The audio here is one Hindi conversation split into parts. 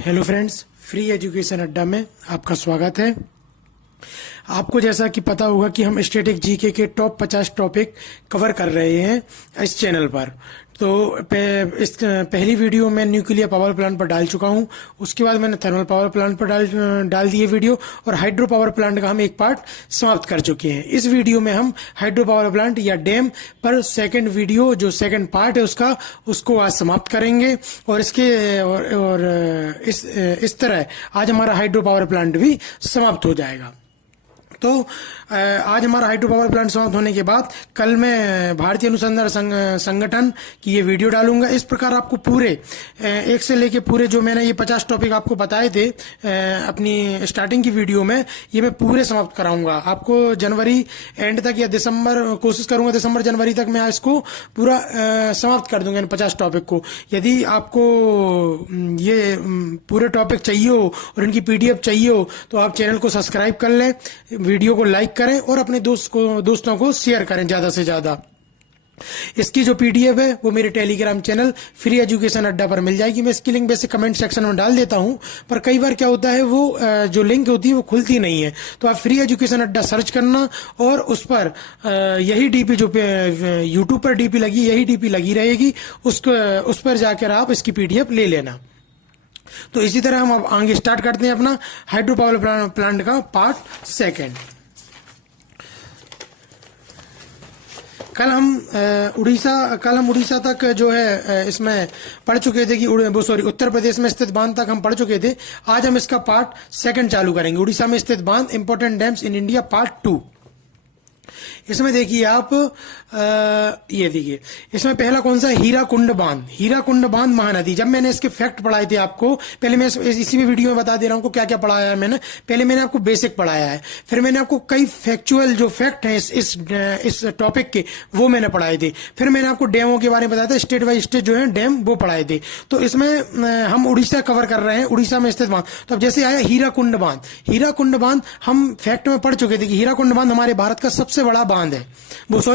हेलो फ्रेंड्स, फ्री एजुकेशन अड्डा में आपका स्वागत है। आपको जैसा कि पता होगा कि हम स्टैटिक जीके के टॉप 50 टॉपिक कवर कर रहे हैं इस चैनल पर। तो इस पहली वीडियो में न्यूक्लियर पावर प्लांट पर डाल चुका हूं। उसके बाद मैंने थर्मल पावर प्लांट पर डाल दिए वीडियो, और हाइड्रो पावर प्लांट का हम एक पार्ट समाप्त कर चुके हैं। इस वीडियो में हम हाइड्रो पावर प्लांट या डैम पर सेकंड वीडियो, जो सेकंड पार्ट है उसको आज समाप्त करेंगे। और इस तरह आज हमारा हाइड्रो पावर प्लांट भी समाप्त हो जाएगा। तो आज हमारा हाइड्रो पावर प्लांट समाप्त होने के बाद कल मैं भारतीय अनुसंधान संगठन की ये वीडियो डालूंगा। इस प्रकार आपको पूरे एक से लेके पूरे जो मैंने ये 50 टॉपिक आपको बताए थे अपनी स्टार्टिंग की वीडियो में, ये मैं पूरे समाप्त कराऊंगा। आपको जनवरी एंड तक या दिसंबर, कोशिश करूंगा दिसंबर जनवरी तक मैं इसको पूरा समाप्त कर दूंगा इन 50 टॉपिक को। यदि आपको ये पूरे टॉपिक चाहिए हो और इनकी पीडीएफ चाहिए हो तो आप चैनल को सब्सक्राइब कर लें, वीडियो को लाइक करें और अपने दोस्तों को शेयर करें ज्यादा से ज्यादा। इसकी जो पीडीएफ है वो मेरे टेलीग्राम चैनल फ्री एजुकेशन अड्डा पर मिल जाएगी। मैं इसकी लिंक वैसे कमेंट सेक्शन में डाल देता हूं, पर कई बार क्या होता है वो जो लिंक होती है वो खुलती नहीं है। तो आप फ्री एजुकेशन अड्डा सर्च करना और उस पर यही डीपी जो यूट्यूब पर डीपी लगी, यही डीपी लगी रहेगी, उस पर जाकर आप इसकी पीडीएफ ले लेना। तो इसी तरह हम अब आगे स्टार्ट करते हैं अपना हाइड्रो पावर प्लांट का पार्ट सेकंड। कल हम उड़ीसा तक जो है इसमें पढ़ चुके थे कि उत्तर प्रदेश में स्थित बांध तक हम पढ़ चुके थे। आज हम इसका पार्ट सेकंड चालू करेंगे, उड़ीसा में स्थित बांध, important dams in India, part 2। इसमें देखिए आप ये देखिए, इसमें पहला कौन सा, हीराकुंड बांध। हीराकुंड बांध महानदी। जब मैंने इसके फैक्ट पढ़ाए थे आपको, पहले मैं इसी में वीडियो में बता दे रहा हूं क्या क्या पढ़ाया है मैंने। पहले मैंने आपको बेसिक पढ़ाया है, फिर मैंने आपको कई फैक्चुअल जो फैक्ट हैं इस टॉपिक के वो मैंने पढ़ाए थे। फिर मैंने आपको डैमों के बारे में बताया था, स्टेट बाई स्टेट जो है डैम वो पढ़ाए थे। तो इसमें हम उड़ीसा कवर कर रहे हैं, उड़ीसा में स्थित बांध। तो अब जैसे आया हीराकुंड बांध। हीराकुंड बांध हम फैक्ट में पढ़ चुके थे कि हीराकुंड बांध हमारे भारत का सबसे बड़ा बांध है,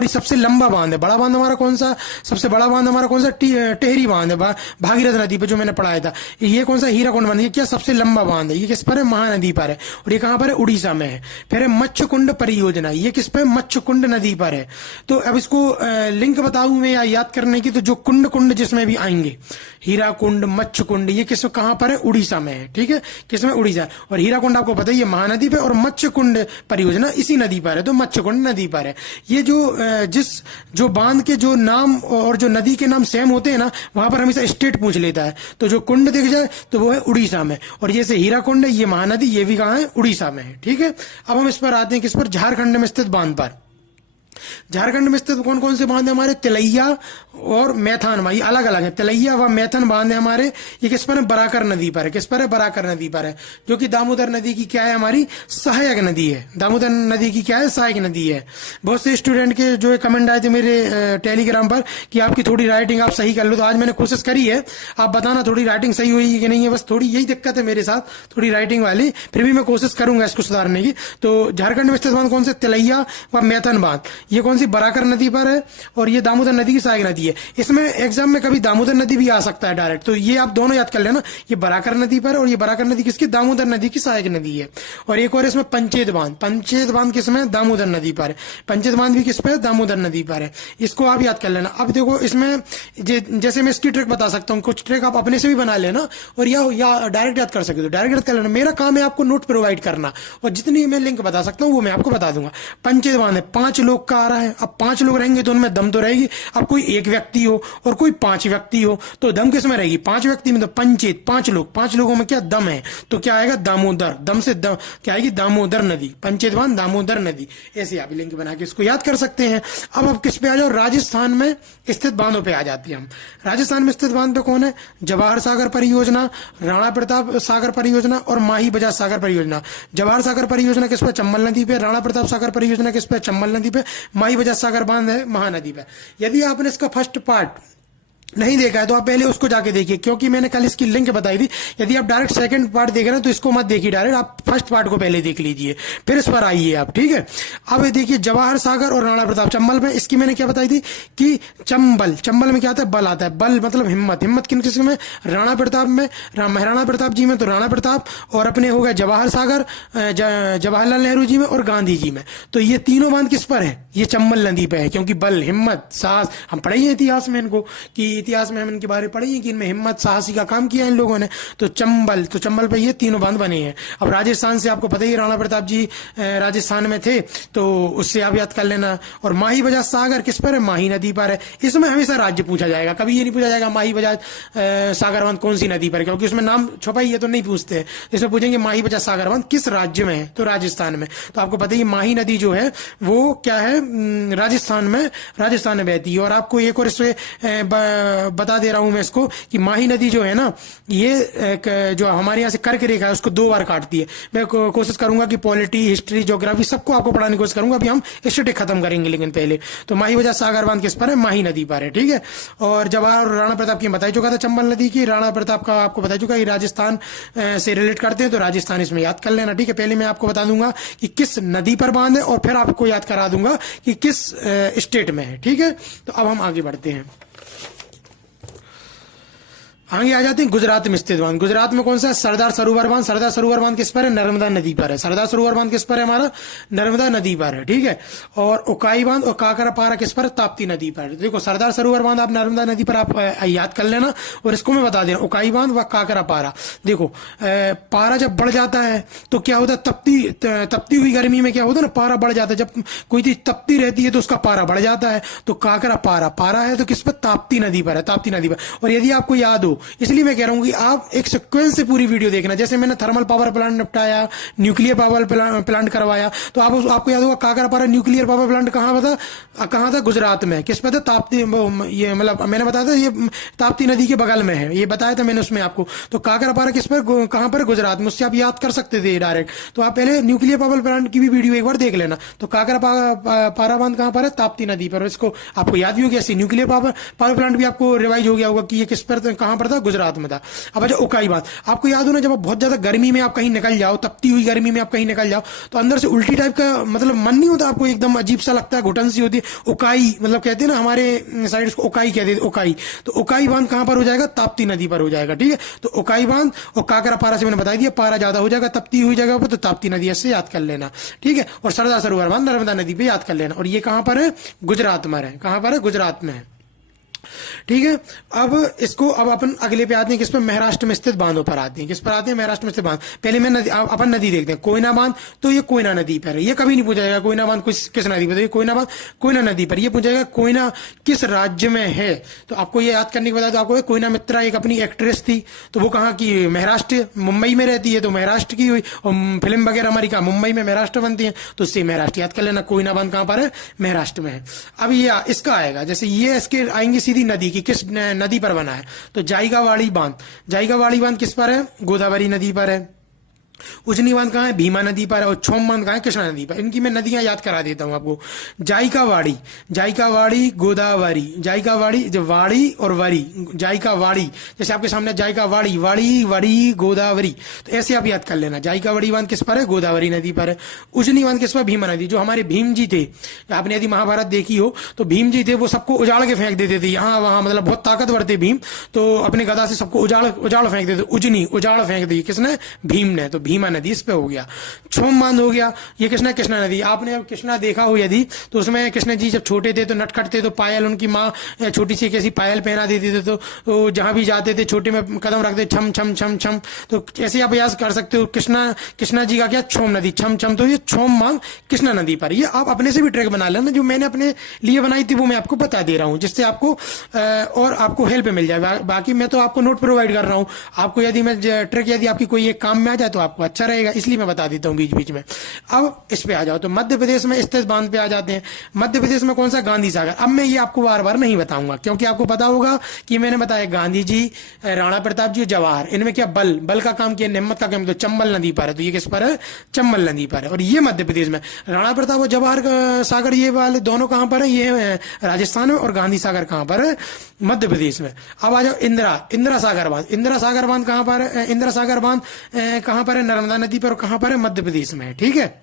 सबसे लंबा बांध है। बड़ा बांध हमारा कौन सा, सबसे बड़ा बांध हमारा कौन सा, टेहरी बांध है, भागीरथ नदी पे जो मैंने पढ़ाया था। ये कौन सा, हीराकुंड बांध। ये क्या सबसे लंबा बांध है, ये किस पर है, महानदी पर है, और ये कहां पर है, उड़ीसा में है। फिर है मच्छकुंड परियोजना, ये किस पर, मच्छकुंड नदी पर है। तो अब इसको लिंक बताऊं मैं या याद करने की, तो जो कुंड जिसमें भी आएंगे, हीराकुंड, मच्छकुंड, ये किस कहां पर है, उड़ीसा में है। ठीक है, किसमें, उड़ीसा। और हीराकुंड आपको पता है ये महानदी पे, और मच्छकुंड परियोजना इसी नदी पर है, तो मच्छकुंड नदी पर है। ये जो बांध के जो नाम और जो नदी के नाम सेम होते हैं ना, वहां पर हमेशा स्टेट पूछ लेता है। तो जो कुंड दिख जाए तो वो है उड़ीसा में, और जैसे हीराकुंड है, ये महानदी, ये भी कहां है, उड़ीसा में है। ठीक है, अब हम इस पर आते हैं, किस पर, झारखंड में स्थित बांध पर। झारखंड में स्थित कौन कौन से बांध है हमारे, तिलैया और मैथन, ये अलग अलग है। तिलैया व मैथन बांध है हमारे। ये किस पर है, बराकर नदी पर है। किस पर है, बराकर नदी पर है, जो कि दामोदर नदी की क्या है, हमारी सहायक नदी है। दामोदर नदी की क्या है, सहायक नदी है। बहुत से स्टूडेंट के जो कमेंट आए थे मेरे टेलीग्राम पर कि आपकी थोड़ी राइटिंग आप सही कर लो, तो आज मैंने कोशिश करी है। आप बताना थोड़ी राइटिंग सही हुई कि नहीं है, बस थोड़ी यही दिक्कत है मेरे साथ, थोड़ी राइटिंग वाली। फिर भी मैं कोशिश करूंगा इसको सुधारने की। तो झारखंड में स्थित बांध कौन से, तिलैया व मैथन बांध। ये कौन सी, बराकर नदी पर है, और ये दामोदर नदी की सहायक नदी है। इसमें एग्जाम में कभी दामोदर नदी भी आ सकता है डायरेक्ट, तो ये आप दोनों याद कर लेना, ये बराकर नदी पर, और ये बराकर नदी किसकी, दामोदर नदी की सहायक नदी है। और एक और इसमें पंचेत बांध। पंचेत बांध किसमें, दामोदर नदी पर है। पंचेत बांध भी किस पर है, दामोदर नदी पर है। इसको आप याद कर लेना। अब देखो इसमें जैसे मैं इसकी ट्रिक बता सकता हूँ, कुछ ट्रिक आप अपने से भी बना लेना, और या डायरेक्ट याद कर सकते हो, डायरेक्ट याद कर लेना। मेरा काम है आपको नोट प्रोवाइड करना, और जितनी मैं लिंक बता सकता हूँ वो मैं आपको बता दूंगा। पंचेत बांध है, 5 लोग का आ रहा है। अब 5 लोग रहेंगे तो उनमें दम तो रहेगी। अब कोई एक व्यक्ति हो और कोई 5 व्यक्ति हो, तो दम किस में रहेगी, 5 व्यक्ति में। तो पंचेत 5 लोग, 5 लोगों में क्या दम है, तो क्या आएगा, दामोदर। दम से दम क्या आएगी, दामोदर नदी। पंचेत बांध, दामोदर नदी। ऐसे आप लिंक बना के इसको याद कर सकते हैं। अब किस पे आ जाओ, राजस्थान में स्थित बांधों पे आ जाती है हम। राजस्थान में स्थित बांध पे कौन है, जवाहर सागर परियोजना, राणा प्रताप सागर परियोजना और माही बजाज सागर परियोजना। जवाहर सागर परियोजना किस पे, चंबल नदी पे। राणा प्रताप सागर परियोजना किस पे, चंबल नदी पे। माही बजाज सागर बांध है महानदी पे। यदि आपने इसका फर्स्ट पार्ट नहीं देखा है तो आप पहले उसको जाके देखिए, क्योंकि मैंने कल इसकी लिंक बताई थी। यदि आप डायरेक्ट सेकंड पार्ट देख रहे हैं तो इसको मत देखिए डायरेक्ट, आप फर्स्ट पार्ट को पहले देख लीजिए, फिर इस पर आइए आप, ठीक है। अब देखिए जवाहर सागर और राणा प्रताप, चंबल में इसकी मैंने क्या बताई थी कि चंबल, चंबल में क्या आता है, बल आता है। बल मतलब हिम्मत, हिम्मत किन किस में, राणा प्रताप में, महाराणा प्रताप जी में तो राणा प्रताप, और अपने हो गए जवाहर सागर जवाहरलाल नेहरू जी में और गांधी जी में। तो ये तीनों बांध किस पर है, ये चंबल नदी पे है, क्योंकि बल, हिम्मत, साहस, हम पढ़े हैं इतिहास में इनको, कि इतिहास में हम इनके बारे में पढ़े हैं कि इनमें हिम्मत साहसी का काम किया इन लोगों ने। तो चंबल पे ये तीनों बांध बने हैं। अब राजस्थान से आपको पता ही, राणा प्रताप जी राजस्थान में थे तो उससे आप याद कर लेना। और माही बजाज सागर किस पर है, माही नदी पर है। इसमें हमेशा राज्य पूछा जाएगा, कभी ये नहीं पूछा जाएगा माही बजाज सागर बांध कौन सी नदी पर है, क्योंकि उसमें नाम छुपा ही है तो नहीं पूछते हैं। इसमें पूछेंगे माही बजाज सागर बांध किस राज्य में है, तो राजस्थान में। तो आपको पता ही माही नदी जो है वो क्या है, राजस्थान में बहती है। और आपको एक और इससे बता दे रहा हूं मैं इसको कि माही नदी जो है ना, ये जो हमारे यहाँ से कर्क रेखा है उसको 2 बार काटती है। मैं कोशिश करूंगा कि पॉलिटी, हिस्ट्री, ज्योग्राफी सबको आपको पढ़ाने की कोशिश करूंगा। अभी हम स्टैटिक खत्म करेंगे, लेकिन पहले तो माही बजाज सागर बांध किस पर है, माही नदी पर है, ठीक है। और जवाहर और राणा प्रताप की बता चुका था चंबल नदी की, राणा प्रताप का आपको बता चुका कि राजस्थान से रिलेट करते हैं, तो राजस्थान इसमें याद कर लेना, ठीक है। पहले मैं आपको बता दूंगा कि किस नदी पर बांध है और फिर आपको याद करा दूंगा कि किस स्टेट में है, ठीक है। तो अब हम आगे बढ़ते हैं, आगे आ जाते हैं गुजरात में स्थित बांध। गुजरात में कौन सा है, सरदार सरोवर बांध। सरदार सरोवर बांध किस पर है, नर्मदा नदी पर है। सरदार सरोवर बांध किस पर है, हमारा नर्मदा नदी पर है, ठीक है। और उकाई बांध और काकरा पारा किस पर है, ताप्ती नदी पर। देखो सरदार सरोवर बांध आप नर्मदा नदी पर आप याद कर लेना, और इसको मैं बता देना, उकाई बांध व काकरा पारा। देखो पारा जब बढ़ जाता है तो क्या होता है, तपती हुई गर्मी में क्या होता है ना, पारा बढ़ जाता है। जब कोई चीज तपती रहती है तो उसका पारा बढ़ जाता है। तो काकरा पारा है तो किस पर, ताप्ती नदी पर है, ताप्ती नदी पर। और यदि आपको याद हो, इसलिए मैं कह रहा हूं कि आप एक सीक्वेंस से पूरी वीडियो देखना। जैसे मैंने थर्मल पावर प्लांट निपटाया, न्यूक्लियर पावर प्लांट करवाया, तो आपको याद होगा काकरापारा न्यूक्लियर पावर प्लांट कहाँ था, गुजरात में। किस पर था, ताप्ती, ये मतलब मैंने बताया था ये ताप्ती नदी के बगल में है, ये बताया था मैंने उसमें आपको। तो काकरापारा किस पर, कहां पर, गुजरात में। उससे आप याद कर सकते थे डायरेक्ट। तो आप पहले न्यूक्लियर पावर प्लांट की भी वीडियो एक बार देख लेना। तो काकरापारा बांध कहां पर है, ताप्ती नदी पर। इसको आपको याद भी हो गया, न्यूक्लियर पावर प्लांट भी आपको रिवाइज हो गया होगा कि ये किस पर, कहां पर था, गुजरात में था। अब अच्छा उकाई बांध, आपको याद हो ना, जब आप बहुत ज्यादा गर्मी में आप कहीं निकल जाओ, तपती हुई गर्मी में आप कहीं निकल जाओ, तो अंदर से उल्टी टाइप का मतलब मन नहीं होता आपको, एकदम अजीब सा लगता है, घुटन सी होती है। उकाई मतलब कहते हैं ना, हमारे साइड उसको उकाई कहते हैं, उकाई। तो उकाई बांध कहां पर हो जाएगा, ताप्ती नदी पर हो जाएगा, ठीक है। तो उकाई बांध और काकरा पारा से मैंने बता दिया, पारा ज्यादा हो जाएगा तपती हुई जगह पर, तो ताप्ती नदी ऐसे याद कर लेना, ठीक है। और सरदार सरोवर बांध नर्मदा नदी पे याद कर लेना। और ये कहां पर है, गुजरात में है। कहां पर है, गुजरात में है, ठीक है। अब इसको अब अपन अगले पे आते हैं, किस पे, महाराष्ट्र में स्थित बांधों पर आते हैं। किस पर आते हैं, महाराष्ट्र में स्थित बांध। पहले मैं अपन नदी देखते हैं, कोयना बांध। तो ये कोयना नदी पर है, ये कभी नहीं पूछा जाएगा कोयना बांध किस नदी पर, तो ये कोयना बांध कोयना नदी पर। ये पूछा जाएगा कोयना किस राज्य में है, तो आपको ये याद करने के बाद आपको कोयना मित्रा एक अपनी एक्ट्रेस थी, तो वो कहाँ की, महाराष्ट्र, मुंबई में रहती है, तो महाराष्ट्र की हुई। और फिल्म वगैरह हमारी कहा मुंबई में, महाराष्ट्र बनती है, तो उससे महाराष्ट्र याद कर लेना। कोयना बांध कहां पर है, महाराष्ट्र में है। अब ये इसका आएगा, जैसे ये इसके आएंगे सीधी नदी की, किस नदी पर बना है, तो जायगावाड़ी बांध। जायगावाड़ी बांध किस पर है, गोदावरी नदी पर है। उजनी बांध कहाँ है, भीमा नदी पर है। और छोम बांध कहाँ है, कृष्णा नदी पर। इनकी मैं नदियां याद करा देता हूं आपको। जायकावाड़ी, गोदावरी, जायकावाड़ी, जो वाड़ी और वरी, जायकावाड़ी, जैसे आपके सामने जायकावाड़ी, वाड़ी, वरी, गोदावरी, तो ऐसे आप याद कर लेना। जायकावाड़ी बांध किस पर है, गोदावरी नदी पर है। उजनी बांध किस पर, भीमा नदी। जो हमारे भीम जी थे, आपने यदि महाभारत देखी हो तो भीम जी थे, वो सबको उजाड़ के फेंक देते थे, यहाँ वहां, मतलब बहुत ताकतवर थे भीम, तो अपने गदा से सबको उजाड़ फेंक देते। उजनी, उजाड़ फेंक दी किसने, भीम ने, तो भीमा नदी इस पे हो गया। छोम बांध हो गया, ये कृष्णा नदी। आपने अब कृष्णा देखा हो यदि, तो उसमें कृष्ण जी जब छोटे थे तो नटखट थे, तो पायल उनकी माँ छोटी सी कैसी पायल पहना देती थी, तो जहां भी जाते थे छोटे में कदम रखते, छम छम छम छम। तो ऐसे आप प्रयास कर सकते हो। कृष्णा जी का क्या, छोम नदी, छम छम, तो ये छोम बांध कृष्णा नदी पर। ये आप अपने से भी ट्रैक बना लेना, जो मैंने अपने लिए बनाई थी वो मैं आपको बता दे रहा हूँ, जिससे आपको और आपको हेल्प मिल जाए। बाकी मैं तो आपको नोट प्रोवाइड कर रहा हूँ। आपको यदि मैं ट्रैक, यदि आपकी कोई एक काम में आ जाए तो आप आपको अच्छा रहेगा, इसलिए मैं बता देता हूँ बीच बीच में। अब इस पे आ जाओ तो मध्य प्रदेश में स्थित बांध पे आ जाते हैं। मध्य प्रदेश में कौन सा? गांधी सागर। अब मैं ये आपको बार बार नहीं बताऊंगा क्योंकि आपको पता होगा कि मैंने बताया गांधी जी, राणा प्रताप जी, जवाहर, इनमें क्या बल का काम किया, हिम्मत का काम, तो चंबल नदी पर है, तो ये किस पर है? चंबल नदी पर है। और ये मध्य प्रदेश में राणा प्रताप और जवाहर सागर ये वाले दोनों कहां पर है? ये राजस्थान में। और गांधी सागर कहां पर है? मध्य प्रदेश में। अब आ जाओ इंदिरा सागर बांध। इंदिरा सागर बांध कहां पर है? इंदिरा सागर बांध कहां पर है? नर्मदा नदी पर। और कहां पर है? मध्य प्रदेश में। ठीक है।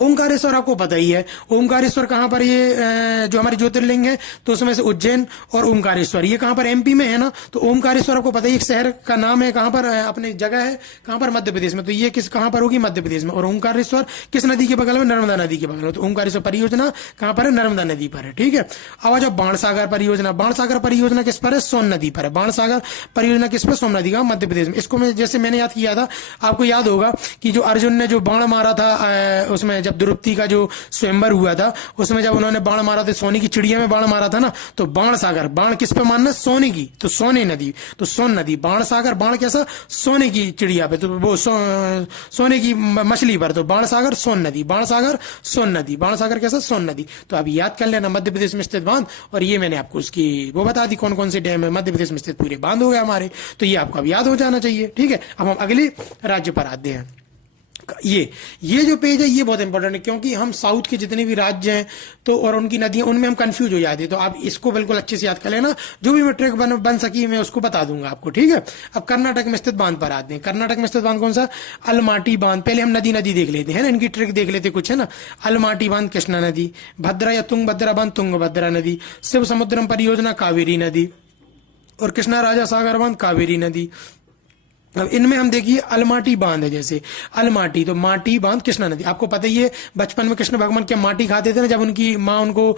ओंकारेश्वर आपको पता ही है, ओंकारेश्वर कहां पर? ये जो हमारे ज्योतिर्लिंग है तो उसमें से उज्जैन और ओंकारेश्वर, ये कहां पर? एमपी में है ना। तो ओंकारेश्वर आपको पता ही, एक शहर का नाम है, कहां पर? अपने जगह है कहां पर? मध्य प्रदेश में। तो ये किस कहां पर होगी? मध्य प्रदेश में। और ओंकारेश्वर किस नदी के बगल में? नर्मदा नदी के बगल में। तो ओंकारेश्वर परियोजना कहां पर है? नर्मदा नदी पर है। ठीक है। अब आ जाओ बाणसागर परियोजना। बाणसागर परियोजना किस पर है? सोन नदी पर है। बाणसागर परियोजना किस पर? सोन नदी का, मध्य प्रदेश में। इसको मैं जैसे मैंने याद किया था, आपको याद होगा कि जो अर्जुन ने जो बाण मारा था उसमें, जब द्रौपदी का जो स्वयंवर हुआ था उसमें जब उन्होंने बाण मारा था, सोने की चिड़िया में बाण मारा था ना, तो बाण सागर, बाण किस पे मारना? सोने की, तो सोने नदी, तो सोन नदी। बाण सागर, बाण कैसा? सोने की चिड़िया पे, तो वो सोने की मछली पर, तो बाण सागर सोन नदी, बाण सागर सोन नदी, बाण सागर कैसा? सोन नदी। तो अभी याद कर लेना मध्य प्रदेश में स्थित बांध। और ये मैंने आपको उसकी वो बता दी कौन कौन से डैम है मध्य प्रदेश में स्थित, पूरे बांध हो गए हमारे। तो ये आपको अब याद हो जाना चाहिए। ठीक है। अब हम अगले राज्य पर आते हैं। ये जो पेज है ये बहुत इंपॉर्टेंट है क्योंकि हम साउथ के जितने भी राज्य हैं तो और उनकी नदियां, उनमें हम कंफ्यूज हो जाते हैं। तो आप इसको बिल्कुल अच्छे से याद कर लेना, जो भी मैं ट्रिक बन सकी मैं उसको बता दूंगा आपको। ठीक है। अब कर्नाटक में स्थित बांध पर आते हैं। कर्नाटक में स्थित बांध कौन सा? अलमाटी बांध। पहले हम नदी देख लेते हैं ना, इनकी ट्रिक देख लेते कुछ है ना। अलमाटी बांध कृष्णा नदी, भद्रा या तुंगभद्रा बांध तुंगभद्रा नदी, शिव समुद्रम परियोजना कावेरी नदी, और कृष्णा राजा सागर बांध कावेरी नदी। अब इनमें हम देखिए अलमाटी बांध है, जैसे अलमाटी, तो माटी बांध कृष्णा नदी। आपको पता ही है बचपन में कृष्ण भगवान क्या माटी खाते थे ना, जब उनकी माँ उनको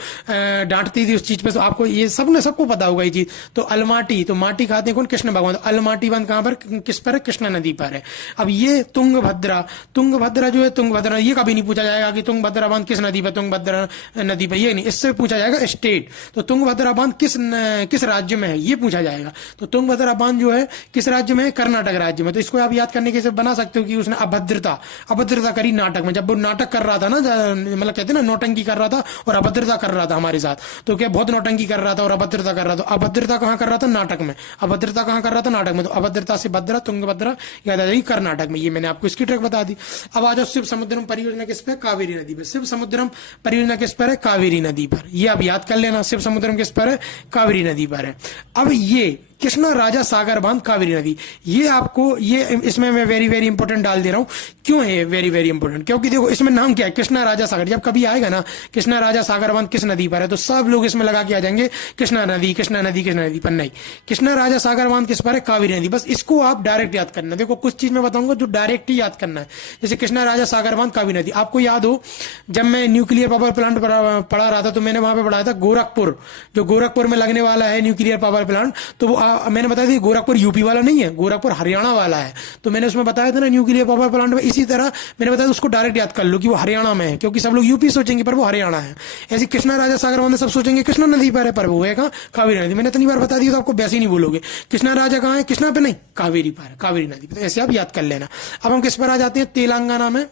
डांटती थी उस चीज पे, तो आपको ये सबको पता होगा ये चीज। तो अलमाटी, तो माटी खाते हैं कौन? कृष्ण भगवान। तो अलमाटी बांध कहां पर, किस पर है? कृष्णा नदी पर है। अब ये तुंगभद्रा, तुंगभद्रा जो है, तुंगभद्रा, ये कभी नहीं पूछा जाएगा कि तुंगभद्रा बांध किस नदी पर, तुंगभद्रा नदी पर, ये नहीं, इससे पूछा जाएगा स्टेट। तो तुंगभद्रा बांध किस राज्य में है, ये पूछा जाएगा। तो तुंगभद्रा बांध जो है किस राज्य में है? कर्नाटक राज्य में। तो इसको आप याद करने के से बना सकते हो कि उसने अभद्रता करी नाटक में, जब वो नाटक कर रहा था ना, मतलब कहते हैं ना नौटंकी कर रहा था और अभद्रता कर रहा था हमारे साथ, तो क्या बहुत नौटंकी कर रहा था और अभद्रता कर रहा था। अभद्रता कहां कर रहा था? नाटक में। अभद्रता कहां कर रहा था? नाटक में। तो अभद्रता से भद्रा, तुंगभद्रा याद आ जाएगी कर्नाटक में। ये मैंने आपको इसकी ट्रिक बता दी। अब आ जाओ शिव समुद्रम परियोजना किस पे? कावेरी नदी पे। शिव समुद्रम परियोजना किस पर है? कावेरी नदी पर। ये आप याद कर लेना, शिव समुद्रम किस पर है? कावेरी नदी पर है। अब ये कृष्णा राजा सागर बांध कावेरी नदी, ये आपको, ये इसमें मैं वेरी वेरी इंपॉर्टेंट डाल दे रहा हूं। क्यों है वेरी वेरी इंपॉर्टेंट? क्योंकि देखो इसमें नाम क्या है? कृष्णा राजा सागर। जब कभी आएगा ना कृष्णा राजा सागर बांध किस नदी पर है, तो सब लोग इसमें लगा के आ जाएंगे कृष्णा नदी, कृष्णा नदी, कृष्णा नदी पर। नहीं, कृष्णा राजा सागर बांध किस पर है? कावेरी नदी। बस इसको आप डायरेक्ट याद करना। देखो कुछ चीज मैं बताऊंगा जो डायरेक्ट ही याद करना है, जैसे कृष्णा राजा सागर बांध कावेरी नदी। आपको याद हो जब मैं न्यूक्लियर पावर प्लांट पढ़ा रहा था तो मैंने वहां पर पढ़ाया था गोरखपुर, जो गोरखपुर में लगने वाला है न्यूक्लियर पावर प्लांट, तो वो मैंने बताया था गोरखपुर यूपी वाला नहीं है, गोरखपुर हरियाणा वाला है। तो मैंने उसमें बताया था ना न्यूक्लियर पावर प्लांट में। इसी तरह मैंने बताया उसको डायरेक्ट याद कर लो कि वो हरियाणा में है, क्योंकि सब लोग यूपी सोचेंगे पर वो हरियाणा है। ऐसे कृष्णा राजा सागर बांध सब सोचेंगे कृष्णा नदी पर है, पर वो है कहां? कावेरी नदी। मैंने इतनी बार बता दिया तो आपको वैसे ही नहीं बोलोगे। कृष्णा राजा कहां है? कृष्णा पे नहीं, कावेरी पर है, कावेरी नदी पर। ऐसे आप याद कर लेना। अब हम किस पर आ जाते हैं? तेलंगाना में,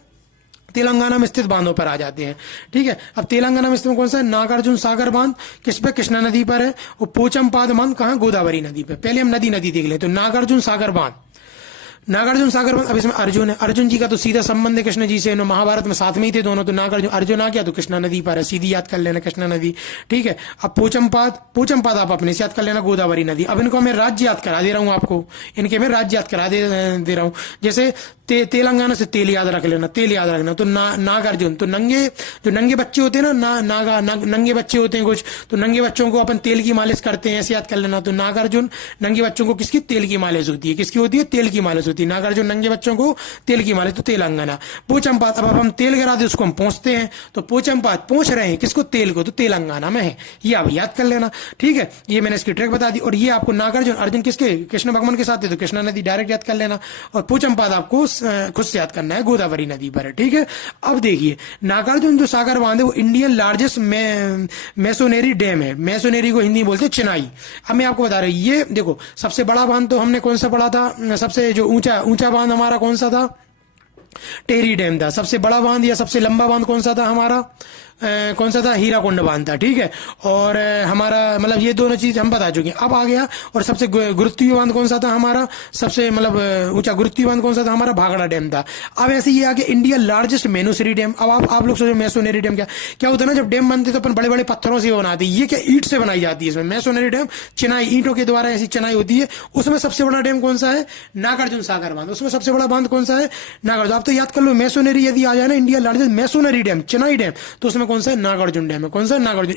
तेलंगाना में स्थित बांधों पर आ जाते हैं। ठीक है। अब तेलंगाना में स्थित कौन सा है? नागार्जुन सागर बांध किस पे? कृष्णा नदी पर है। और पोचमपाद बांध कहां? गोदावरी नदी पे। पहले हम नदी देख लेते हैं। नागार्जुन सागर बांध, नागार्जुन सागर बांध। अब इसमें अर्जुन है, अर्जुन जी का तो सीधा संबंध है कृष्ण जी से, महाभारत में साथ में ही थे दोनों। तो नागार्जुन, अर्जुन आ गया तो कृष्णा नदी पर है, सीधी याद कर लेना कृष्णा नदी। ठीक है। अब पोचमपाद आप अपने से याद कर लेना, गोदावरी नदी। अब इनको मैं राज्य याद करा दे रहा हूं आपको, इनके मैं राज्य याद करा दे रहा हूं। जैसे तेलंगाना से तेल याद रख लेना, तेल याद रखना। तो नागार्जुन, तो नंगे बच्चे होते हैं ना, नंगे बच्चे होते हैं कुछ, तो नंगे बच्चों को अपन तेल की मालिश करते हैं, ऐसे याद कर लेना। तो नागार्जुन नंगे बच्चों को किसकी? तेल की मालिश होती है। किसकी होती है? तेल की मालिश होती है। नागार्जुन नंगे बच्चों को तेल की मालिश, तो तेलंगाना। पोचमपाद, अब हम तेल गिरा दे उसको हम पहुंचते हैं, तो पोचमपाद पहुंच रहे हैं किसको? तेल को, तो तेलंगाना में है। ये आप याद कर लेना। ठीक है। ये मैंने इसकी ट्रिक बता दी। और ये आपको नागार्जुन, अर्जुन किसके? कृष्ण भगवान के साथ है, तो कृष्णा नदी डायरेक्ट याद कर लेना। और पोचमपाद आपको खुद से याद करना है, गोदावरी नदी पर है। ठीक है। अब देखिए नागार्जुन जो सागर बांध है वो इंडियन लार्जेस्ट मैसोनरी डैम है। मैसोनरी को हिंदी बोलते हैं चिनाई। अब मैं आपको बता रहा हूं, ये देखो सबसे बड़ा बांध तो हमने कौन सा पढ़ा था? सबसे जो ऊंचा बांध हमारा कौन सा था? टेहरी डैम था। सबसे बड़ा बांध या सबसे लंबा बांध कौन सा था हमारा, कौन सा था, हीराकुंड बांध था, ठीक है। और हमारा मतलब ये दोनों चीज हम बता चुके हैं। अब आ गया, और सबसे गुरुत्वीय बांध कौन सा था हमारा, सबसे मतलब ऊंचा गुरुत्वीय बांध कौन सा था हमारा, भाखड़ा डैम था। अब ऐसे ये आ गया इंडिया लार्जेस्ट मेसोनरी डैम। अब आप लोग सोचो मेसोनरी डैम क्या होता है ना, जब डैम बनते तो अपन बड़े बड़े पत्थरों से बनाते हैं, ये क्या ईंट से बनाई जाती है। इसमें मेसोनरी डैम चिनाई, ईंटों के द्वारा ऐसी चिनाई होती है। उसमें सबसे बड़ा डैम कौन सा है, नागार्जुन सागर बांध। उसमें सबसे बड़ा बांध कौन सा है, नागार्जुन। आप तो याद कर लो, मेसोनरी यदि आ जाए ना, इंडिया लार्जेस्ट मेसोनरी डैम, चिनाई डैम, तो उसमें कौन सा है, नागार्जुन डैम है। कौन सा, नागार्जुन।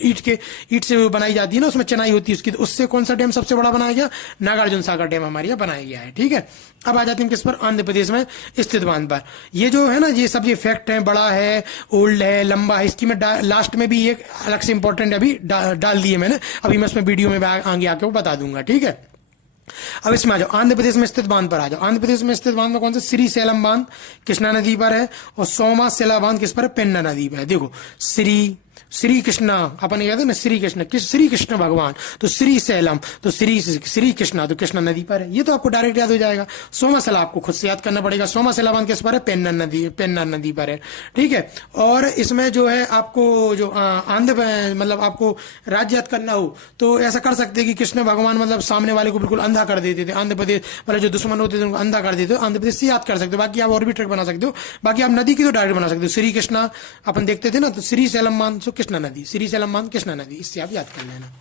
ईंट से बनाई जाती है ना, उसमें चिनाई होती है उसकी, तो उससे कौन सा डैम सबसे बड़ा बनाया गया, नागार्जुन सागर डैम हमारे यहाँ बनाया गया है, ठीक है। अब आ जाते हैं किस पर, आंध्र प्रदेश में स्थित बांध पर। ये जो है ना, ये सब ये फैक्ट है, बड़ा है, ओल्ड है, लंबा है, इसकी मैं लास्ट में भी एक अलग से इंपॉर्टेंट अभी डाल दिए मैंने, अभी मैं उसमें वीडियो में आगे आके वो बता दूंगा, ठीक है। अब इसमें आ जाओ, आंध्र प्रदेश में स्थित बांध पर आ जाओ। आंध्र प्रदेश में स्थित बांध में कौन सा, श्रीशैलम बांध कृष्णा नदी पर है, और सोमाशिला बांध किस पर है, पेन्ना नदी पर है। देखो, श्री कृष्णा, अपन कहते हैं ना श्री कृष्ण भगवान, तो श्रीशैलम, तो श्री कृष्णा, तो कृष्णा नदी पर है। ये तो आपको डायरेक्ट याद हो जाएगा। सोमाशिला आपको खुद से याद करना पड़ेगा। सोमाशिला बांध किस पर है, पेन्ना नदी पर है, ठीक है। और इसमें जो है आपको जो मतलब आपको राज्य याद करना हो तो ऐसा कर सकते हैं कि कृष्ण भगवान मतलब सामने वाले को बिल्कुल अंधा कर देते थे। आंध्र प्रदेश मतलब जो दुश्मन होते थे उनको अंधा कर देते थे। आंध्र प्रदेश से याद कर सकते हो। बाकी आप और भी ट्रिक बना सकते हो। बाकी आप नदी की तो डायरेक्ट बना सकते हो। श्री कृष्णा अपन देखते थे ना, तो श्रीशैलम बांध कृष्णा नदी, श्रीशैलम बांध कृष्णा नदी, इससे आप याद कर लेना।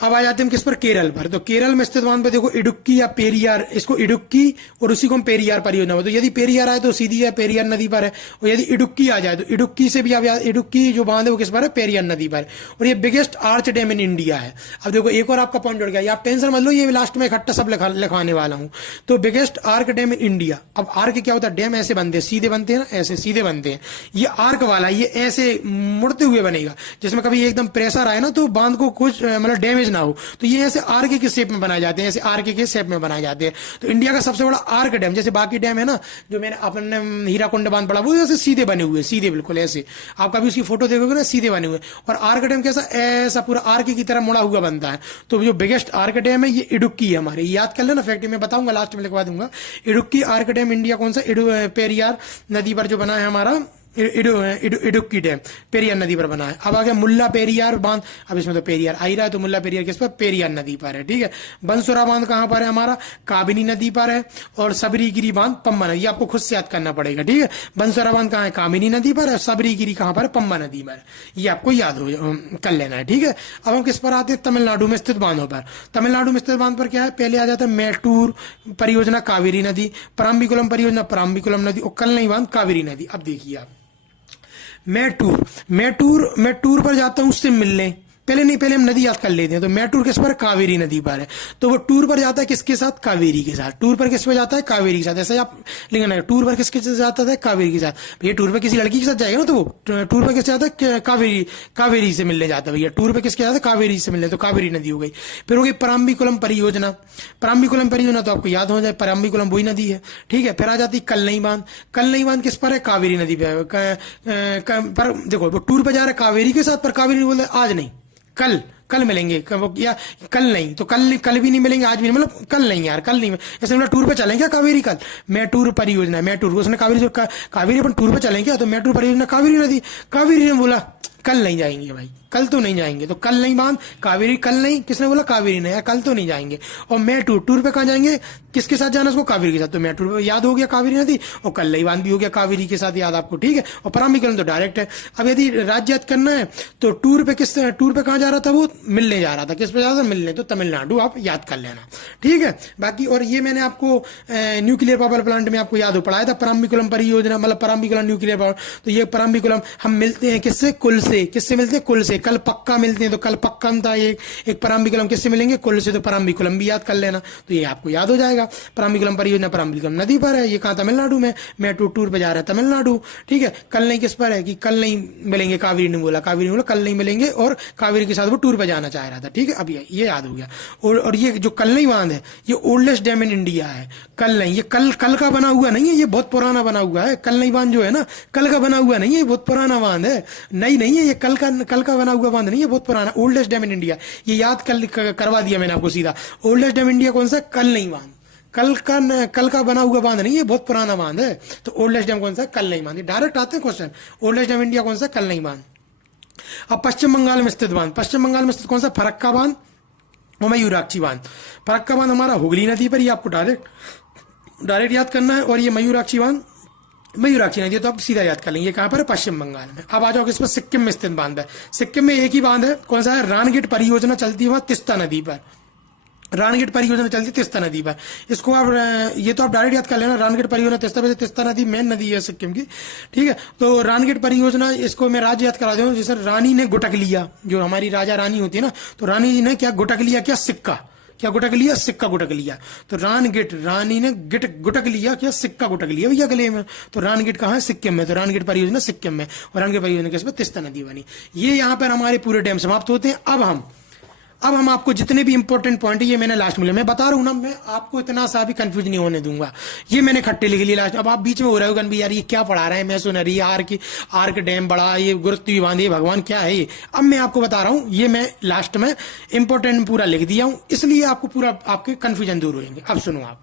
अब आ जाते हैं किस पर, केरल पर। तो केरल में स्थित बांध पर देखो, इडुक्की या पेरियार, इसको इडुक्की और उसी को हम पेरियार परियोजना हो। तो यदि पेरियार आए तो सीधी है पेरियार नदी पर है, और यदि इडुक्की आ जाए तो इडुक्की से भी आप याद, इडुक्की जो बांध है वो किस पर है, पेरियार नदी पर। और ये biggest arch dam in India है। अब देखो एक और आपका पॉइंट जुड़ गया, आप टेंशन मत लो, ये लास्ट में इकट्ठा सब लिखवाने वाला हूं। तो biggest arc dam in India. अब आर्क क्या होता है, डैम ऐसे बनते हैं, सीधे बनते हैं ना, ऐसे सीधे बनते हैं। ये आर्क वाला, ये ऐसे मुड़ते हुए बनेगा, जिसमें कभी एकदम प्रेशर आए ना तो बांध को कुछ मतलब डैमेज ना हो। तो ये ऐसे आर्क के शेप में बनाए जाते हैं, ऐसे आर्क के शेप में बनाए जाते हैं। तो इंडिया का सबसे बड़ा आर्क डैम, जैसे बाकी डैम है ना जो मैंने अपने हीराकुंड बांध पड़ा, वो ऐसे सीधे बने हुए, सीधे बिल्कुल ऐसे। आप कभी उसकी फोटो देखोगे ना, सीधे बने हुए। और आर्क डैम कैसा, ऐसा पूरा आर्क की तरह मुड़ा हुआ बनता है। तो जो बिगेस्ट आर्क डैम है ये इडुक्की है हमारे, याद कर लेना। फैक्ट मैं बताऊंगा, लास्ट में लिखवा दूंगा। इडुक्की आर्क डैम इंडिया कौन सा, पेरियार नदी पर जो बना है हमारा, इडुक्की डैम पेरियार नदी पर बना है। अब आ गया मुल्ला पेरियार बांध। अब इसमें तो पेरियार आ ही रहा है, तो मुल्ला पेरियार किस पर, पेरियार नदी पर है, ठीक है। बंसुरा बांध कहां पर है हमारा, काबिनी नदी पर है। और सबरीगिरी बांध पम्बा नदी, आपको खुद से याद करना पड़ेगा, ठीक है। बंसुरा बांध कहां है, कामिनी नदी पर है। सबरीगिरी कहां पर है, पम्बा नदी पर। ये आपको याद हो कर लेना है, ठीक है। अब हम किस पर आते हैं, तमिलनाडु में स्थित बांधों पर। तमिलनाडु में स्थित बांध पर क्या है, पहले आ जाता है मेटूर परियोजना कावेरी नदी, पराम्बिकुलम परियोजना पराम्बिकुलम नदी, और कलनई बांध कावेरी नदी। अब देखिए आप, मैं टूर पर जाता हूं उससे मिलने, पहले हम नदी याद कर लेते हैं। तो मैटूर किस पर, कावेरी नदी पर है। तो वो टूर पर जाता है किसके साथ, कावेरी के साथ। टूर पर किस पर जाता है, कावेरी के साथ। ऐसा आप लिखना है, टूर पर किसके साथ जाता है, कावेरी के साथ। भैया टूर पर किसी लड़की के साथ जाएगा ना, तो वो टूर पर किससे जाता है, कावेरी से मिलने जाता है। भैया टूर पर किसके जाता है, कावेरी से मिलने, तो कावेरी नदी हो गई। फिर हो गई पराम्बिकुलम परियोजना। पराम्बिकुलम परियोजना तो आपको याद हो जाए, पराम्बिकुलम वही नदी है, ठीक है। फिर आ जाती कलनई बांध। कलनई बांध किस पर है, कावेरी नदी पर। देखो वो टूर पर जा रहा है कावेरी के साथ, पर कावेरी बोल रहा है आज नहीं, कल मिलेंगे, या कल नहीं, तो कल भी नहीं मिलेंगे, आज भी नहीं, मतलब कल नहीं यार, कल नहीं। जैसे मतलब टूर पे चलेंगे क्या कावेरी, कल मैं टूर परियोजना, मैं टूर, उसने कावेरी अपन टूर पे चलेंगे क्या, तो मैं टूर परियोजना कावेरी नदी। कावेरी ने बोला कल नहीं जाएंगे भाई, कल तो नहीं जाएंगे, तो कल नहीं बांध कावेरी, कल नहीं, किसने बोला, कावेरी ने, या कल तो नहीं जाएंगे। और मैं टूर पे कहाँ जाएंगे, किसके साथ जाना, उसको कावेरी के साथ। तो मैं टूर याद हो गया कावेरी नदी, और कल नहीं बांध भी हो गया कावेरी के साथ, याद आपको, ठीक है। और पराम्बिकुलम तो डायरेक्ट है। अब यदि राज्य याद करना है तो टूर पे कहाँ जा रहा था, वो मिलने जा रहा था, किस पे जा रहा था, मिलने, तो तमिलनाडु आप याद कर लेना, ठीक है। बाकी और ये मैंने आपको न्यूक्लियर पावर प्लांट में आपको याद हो पढ़ाया था, पराम्बिकुलम परियोजना, मतलब पराम्बिकुलम न्यूक्लियर पावर। तो ये पराम्बिकुलम हम मिलते हैं किससे, कुल से, किससे मिलते हैं, कुल से। कल पक्का मिलते हैं, तो कल पक्का था एक पराम्बिकुलम, किससे मिलेंगे, कुल से। तो पराम्बिकुलम भी याद कर लेना, तो ये आपको याद हो जाएगा। पराम्बिकुलम परियोजना पराम्बिकुलम नदी पर है, ये कहा तमिलनाडु में। मैं टूर पे जा रहा है तमिलनाडु, ठीक है। कल नहीं किस पर है, कि कल नहीं मिलेंगे, कावेरी ने बोला, कल नहीं मिलेंगे, और कावेरी के साथ वो टूर पे जाना चाह रहा था, ठीक है। अब ये याद हो गया। और ये जो कलनई बांध है, ये ओल्डेस्ट डैम इन इंडिया है। कलनई, ये कल का बना हुआ नहीं है, ये बहुत पुराना बना हुआ है। कलनई बांध जो है ना, कल का बना हुआ नहीं है, बहुत पुराना बांध है, नई नहीं है ये, कल का बना हुआ बांध नहीं है, बहुत पुराना, ओल्डेस्ट डैम इन इंडिया। ये याद करवा दिया मैंने आपको सीधा। ओल्डेस्ट डैम इंडिया कौन सा, कलनई बांध, कल का बना हुआ बांध नहीं है, बहुत पुराना बांध है। तो ओल्डेस्ट डैम कौन सा है? कल नहीं बांध। डायरेक्ट आते हैं क्वेश्चन, ओल्डेस्ट डैम इंडिया कौन सा? कल नहीं बांध। अब पश्चिम बंगाल में स्थित बांध, पश्चिम बंगाल में स्थित कौन सा? फरक्का बांध और मयूराक्षी बांध। फरक्का बांध हमारा हुगली नदी पर, ये आपको डायरेक्ट याद करना है। और ये मयूराक्षी बांध, मयूराक्षी नदी तो आप सीधा याद कर लेंगे, ये कहां पर है? पश्चिम बंगाल में। अब आ जाओ किस पर? सिक्किम में स्थित बांध है। सिक्किम में एक ही बांध है, कौन सा है? रानगेट परियोजना चलती है वहां तिस्ता नदी पर, रानगेट परियोजना चलती है तिस्ता नदी पर। इसको आप ये तो आप डायरेक्ट याद कर लेना, रानगेट परियोजना तिस्ता पर, तिस्ता नदी मेन नदी है सिक्किम की, ठीक है। तो रानगेट परियोजना, इसको मैं राज्य याद करा दूं, जैसे रानी ने गुटक लिया, जो हमारी राजा रानी होती है ना, तो रानी जी ने क्या गुटक लिया? क्या? सिक्का। क्या गुटक लिया? सिक्का गुटक लिया। तो रानगेट, रानी ने गुटक लिया, क्या? सिक्का गुटक लिया भैया गले में। तो रानगेट कहाँ है? सिक्किम में। तो रानगेट परियोजना सिक्किम में, और रानगेट परियोजना किस पे? तिस्ता नदी बनी। ये यहाँ पर हमारे पूरे डैम समाप्त होते हैं। अब हम आपको जितने भी इंपॉर्टेंट पॉइंट है, ये मैंने लास्ट में लिया, मैं बता रहा हूं ना, मैं आपको इतना सा भी कंफ्यूज नहीं होने दूंगा। ये मैंने खट्टे लिख लिए लास्ट। अब आप बीच में हो रहे हो भी, यार ये क्या पढ़ा रहे हैं? मैं सुन रही आर्क डैम बड़ा, ये गुरुत्व बांध, ये भगवान क्या है ये? अब मैं आपको बता रहा हूं, ये मैं लास्ट में इंपॉर्टेंट पूरा लिख दिया हूं, इसलिए आपको पूरा आपके कंफ्यूजन दूर होंगे। अब सुनो आप,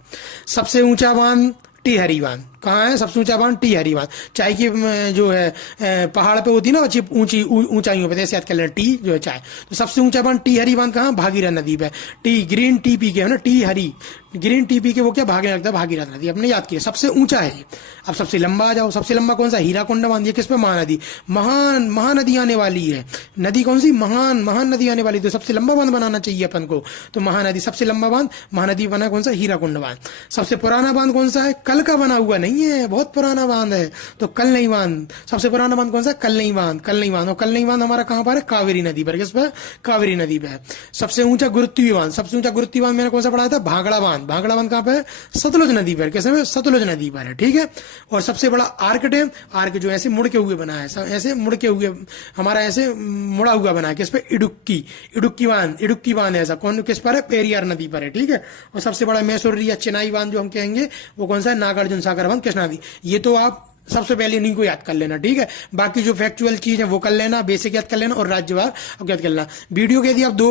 सबसे ऊंचा बांध टिहरी बांध। कहाँ है सबसे ऊंचा बांध? टिहरी बांध। चाय की जो है पहाड़ पे होती है ना अच्छी ऊंची ऊंचाइयों पे, जैसे याद कर लेना टी जो है चाय। तो सबसे ऊंचा बांध टिहरी बांध कहाँ? भागीरथ नदी पे। टी ग्रीन टी पी के है ना, टी हरी ग्रीन टी पी के वो क्या? भागीरथ, भागीरथ नदी अपने याद किया, सबसे ऊंचा है। अब सबसे लंबा आ जाओ, सबसे लंबा कौन सा? हीराकुंड बांध। ये किस पे? महानदी। महानदी आने वाली है नदी, कौन सी? महान नदी आने वाली, तो सबसे लंबा बांध बनाना चाहिए अपन को। तो महानदी सबसे लंबा बांध, महानदी बना कौन सा? हीराकुंड बांध। सबसे पुराना बांध कौन सा है? कल का बना हुआ नहीं है, बहुत पुराना बांध है, तो कल नहीं बांध। सबसे पुराना बांध कौन सा? कल नहीं बांध। कल नहीं बांध, और कल नहीं बांध हमारा कहां पर है? कावेरी नदी पर। किस पर? कावेरी नदी पे है। सबसे ऊंचा गुरुत्वीय बांध, सबसे ऊंचा गुरुत्वीय बांध मैंने कौन सा पढ़ाया था? भागड़ा बांध। भागड़ा बांध कहां पे है? सतलुज नदी पर। कैसे में? सतलुज नदी पर है, ठीक है। और सबसे बड़ा आर्क डैम, आर्क जो ऐसे मुड़ के हुए बना है, ऐसे मुड़ के हुए हमारा ऐसे मुड़ा हुआ बना है, किस पे? इडुक्की बांध। इडुक्की बांध ऐसा कौन किस पर है? पेरियार नदी पर है, ठीक है। और सबसे बड़ा मैसूर या चेन्नई बांध जो हम कहेंगे वो कौन सा है? नागार्जुन सागर बांध, कृष्णा नदी। ये तो आप सबसे पहले इन्हीं को याद कर लेना, ठीक है। बाकी जो फैक्चुअल चीज है वो कर लेना, बेसिक याद कर लेना, और राज्यवार अब याद कर लेना। वीडियो के यदि आप दो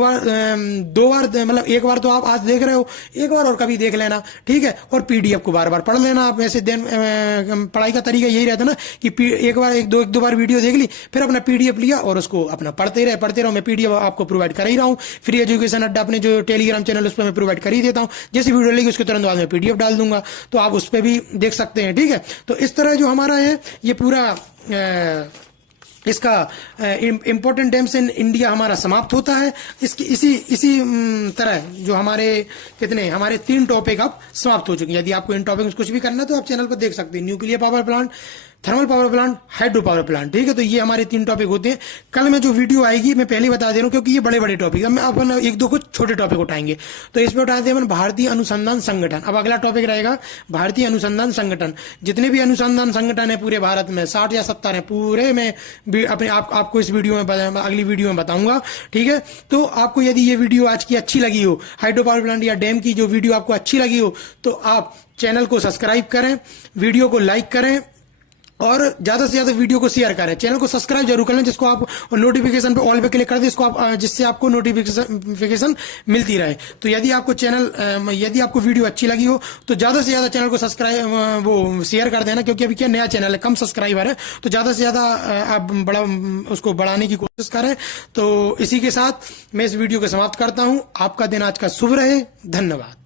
बार मतलब एक बार तो आप आज देख रहे हो, एक बार और कभी देख लेना, ठीक है। और पीडीएफ को बार बार पढ़ लेना आप। वैसे पढ़ाई का तरीका यही रहता ना कि एक दो बार वीडियो देख ली, फिर अपना पीडीएफ लिया और उसको अपना पढ़ते रहो। मैं पीडीएफ आपको प्रोवाइड कर ही रहा हूँ। फ्री एजुकेशन अड्डा अपने जो टेलीग्राम चैनल उस पर मैं प्रोवाइड कर ही देता हूँ। जैसी वीडियो लेगी उसके तुरंत बाद में पीडीएफ डाल दूंगा, तो आप उस पर भी देख सकते हैं, ठीक है। तो इस तरह जो हमारा है ये पूरा इसका इंपॉर्टेंट डैम्स इन इंडिया हमारा समाप्त होता है। इसकी इसी तरह जो हमारे 3 टॉपिक अब समाप्त हो चुके हैं। यदि आपको इन टॉपिक में कुछ भी करना है तो आप चैनल पर देख सकते हैं। Nuclear power plant, thermal power plant, hydro power plant, ठीक है। तो ये हमारे 3 टॉपिक होते हैं। कल में जो वीडियो आएगी मैं पहले बता दे रहा हूँ, क्योंकि ये बड़े बड़े टॉपिक है, मैं अपन 1-2 कुछ छोटे टॉपिक उठाएंगे। तो इसमें उठाते हैं अपन भारतीय अनुसंधान संगठन। अब अगला टॉपिक रहेगा भारतीय अनुसंधान संगठन। जितने भी अनुसंधान संगठन है पूरे भारत में 60 या 70 है, पूरे में अपने आपको इस वीडियो में अगली वीडियो में बताऊंगा, ठीक है। तो आपको यदि ये वीडियो आज की अच्छी लगी हो, हाइड्रो पावर प्लांट या डैम की जो वीडियो आपको अच्छी लगी हो, तो आप चैनल को सब्सक्राइब करें, वीडियो को लाइक करें और ज्यादा से ज्यादा वीडियो को शेयर करें। चैनल को सब्सक्राइब जरूर कर लें, जिसको आप नोटिफिकेशन पे ऑल पे क्लिक कर दें, जिससे आपको नोटिफिकेशन मिलती रहे। तो यदि आपको वीडियो अच्छी लगी हो तो ज्यादा से ज्यादा चैनल को सब्सक्राइब वो शेयर कर देना, क्योंकि अभी क्या नया चैनल है, कम सब्सक्राइबर है, तो ज्यादा से ज्यादा आप उसको बढ़ाने की कोशिश करें। तो इसी के साथ मैं इस वीडियो को समाप्त करता हूं। आपका दिन आज का शुभ रहे। धन्यवाद।